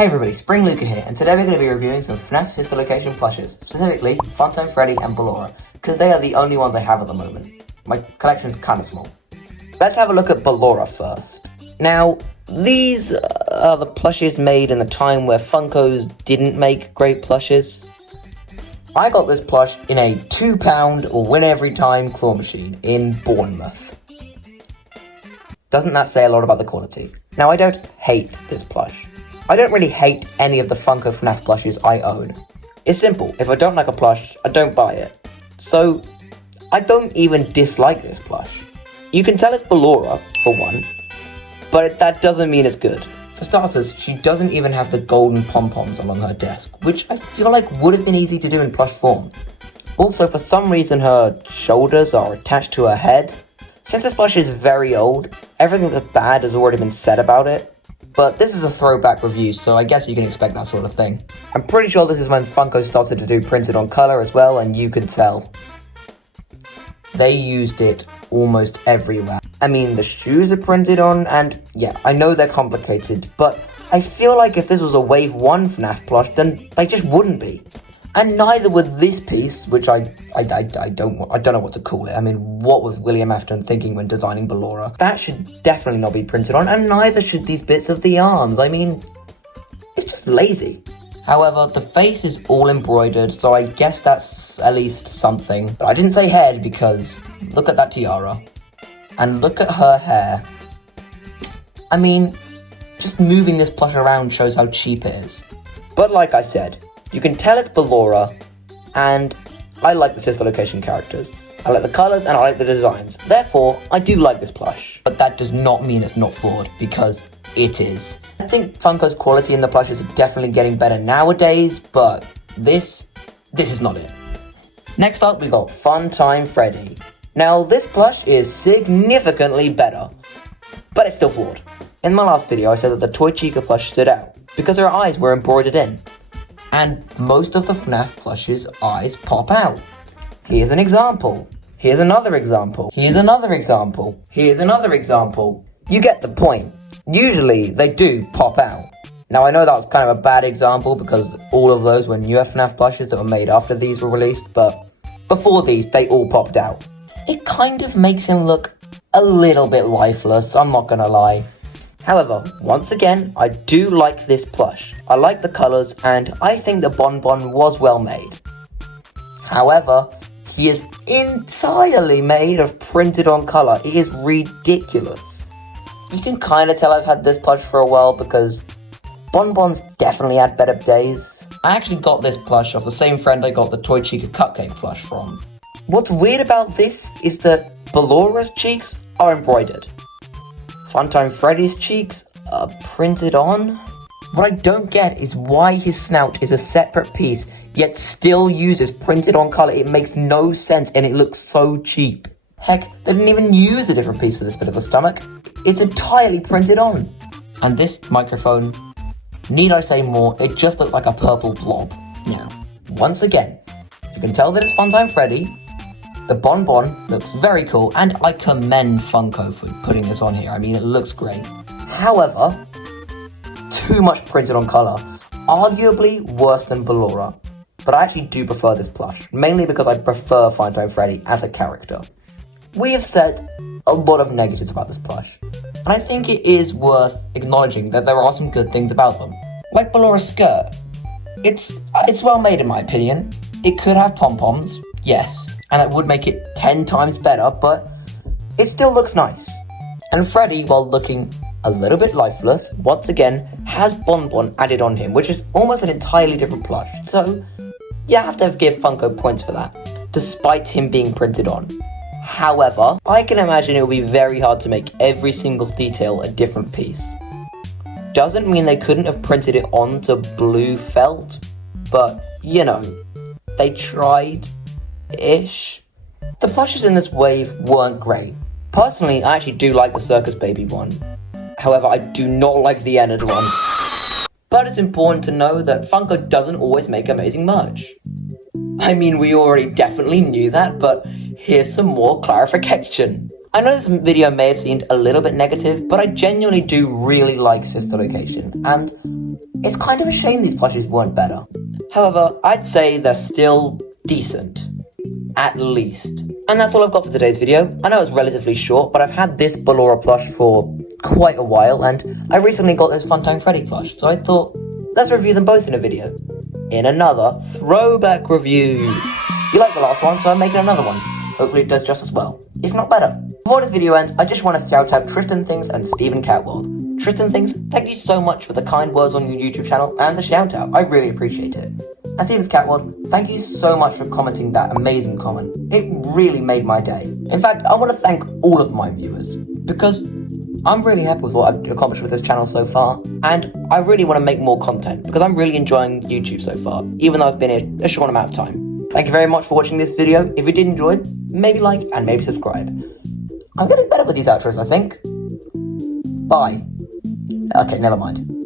Hey everybody, Spring Luca here, and today we're going to be reviewing some FNAF Sister Location plushes, specifically Funtime, Freddy, and Ballora, because they are the only ones I have at the moment. My collection's kind of small. Let's have a look at Ballora first. Now, these are the plushes made in the time where Funkos didn't make great plushes. I got this plush in a £2 win every time claw machine in Bournemouth. Doesn't that say a lot about the quality? Now, I don't hate this plush. I don't really hate any of the Funko FNAF plushes I own. It's simple, if I don't like a plush, I don't buy it. So, I don't even dislike this plush. You can tell it's Ballora, for one, but that doesn't mean it's good. For starters, she doesn't even have the golden pom-poms along her desk, which I feel like would have been easy to do in plush form. Also, for some reason her shoulders are attached to her head. Since this plush is very old, everything that's bad has already been said about it. But this is a throwback review, so I guess you can expect that sort of thing. I'm pretty sure this is when Funko started to do printed on colour as well, and you can tell. They used it almost everywhere. I mean, the shoes are printed on, and yeah, I know they're complicated, but I feel like if this was a Wave 1 FNAF plush, then they just wouldn't be. And neither would this piece, which I don't know what to call it. I mean, what was William Afton thinking when designing Ballora? That should definitely not be printed on, and neither should these bits of the arms. I mean, it's just lazy. However, the face is all embroidered, so I guess that's at least something. But I didn't say head because look at that tiara. And look at her hair. I mean, just moving this plush around shows how cheap it is. But like I said, you can tell it's Ballora, and I like the Sister Location characters. I like the colours and I like the designs. Therefore, I do like this plush. But that does not mean it's not flawed, because it is. I think Funko's quality in the plushes are definitely getting better nowadays, but this is not it. Next up, we got Funtime Freddy. Now, this plush is significantly better, but it's still flawed. In my last video, I said that the Toy Chica plush stood out, because her eyes were embroidered in. And most of the FNAF plushes' eyes pop out. Here's an example. Here's another example. Here's another example. Here's another example. You get the point. Usually, they do pop out. Now, I know that was kind of a bad example because all of those were newer FNAF plushes that were made after these were released, but before these, they all popped out. It kind of makes him look a little bit lifeless, I'm not gonna lie. However, once again, I do like this plush. I like the colours, and I think the bonbon was well made. However, he is entirely made of printed on colour. It is ridiculous. You can kind of tell I've had this plush for a while because bonbons definitely had better days. I actually got this plush off the same friend I got the Toy Chica Cupcake plush from. What's weird about this is that Ballora's cheeks are embroidered. Funtime Freddy's cheeks are printed on. What I don't get is why his snout is a separate piece, yet still uses printed on colour. It makes no sense and it looks so cheap. Heck, they didn't even use a different piece for this bit of the stomach. It's entirely printed on. And this microphone, need I say more, it just looks like a purple blob. Now, once again, you can tell that it's Funtime Freddy. The bonbon looks very cool, and I commend Funko for putting this on here. I mean, it looks great. However, too much printed on colour. Arguably worse than Ballora. But I actually do prefer this plush, mainly because I prefer Funtime Freddy as a character. We have said a lot of negatives about this plush, and I think it is worth acknowledging that there are some good things about them. Like Ballora's skirt. It's well made in my opinion. It could have pom-poms, yes. And that would make it 10 times better, but it still looks nice. And Freddy, while looking a little bit lifeless, once again, has Bonbon added on him, which is almost an entirely different plush. So, you have to give Funko points for that, despite him being printed on. However, I can imagine it will be very hard to make every single detail a different piece. Doesn't mean they couldn't have printed it onto blue felt, but, you know, they tried. Ish. The plushes in this wave weren't great. Personally, I actually do like the Circus Baby one. However, I do not like the Ennard one. But it's important to know that Funko doesn't always make amazing merch. I mean, we already definitely knew that, but here's some more clarification. I know this video may have seemed a little bit negative, but I genuinely do really like Sister Location, and It's kind of a shame these plushies weren't better. However, I'd say they're still decent. At least. And that's all I've got for today's video. I know it's relatively short, but I've had this Ballora plush for quite a while, and I recently got this Funtime Freddy plush, so I thought, let's review them both in a video. In another throwback review. You like the last one, so I'm making another one. Hopefully it does just as well, if not better. Before this video ends, I just want to shout out Tristan Things and Stephen Catworld. Tristan Things, thank you so much for the kind words on your YouTube channel and the shout out. I really appreciate it. And Stephen's Catworld, thank you so much for commenting that amazing comment. It really made my day. In fact, I want to thank all of my viewers, because I'm really happy with what I've accomplished with this channel so far, and I really want to make more content, because I'm really enjoying YouTube so far, even though I've been here a short amount of time. Thank you very much for watching this video. If you did enjoy it, maybe like and maybe subscribe. I'm getting better with these outros, I think. Bye. Okay, never mind.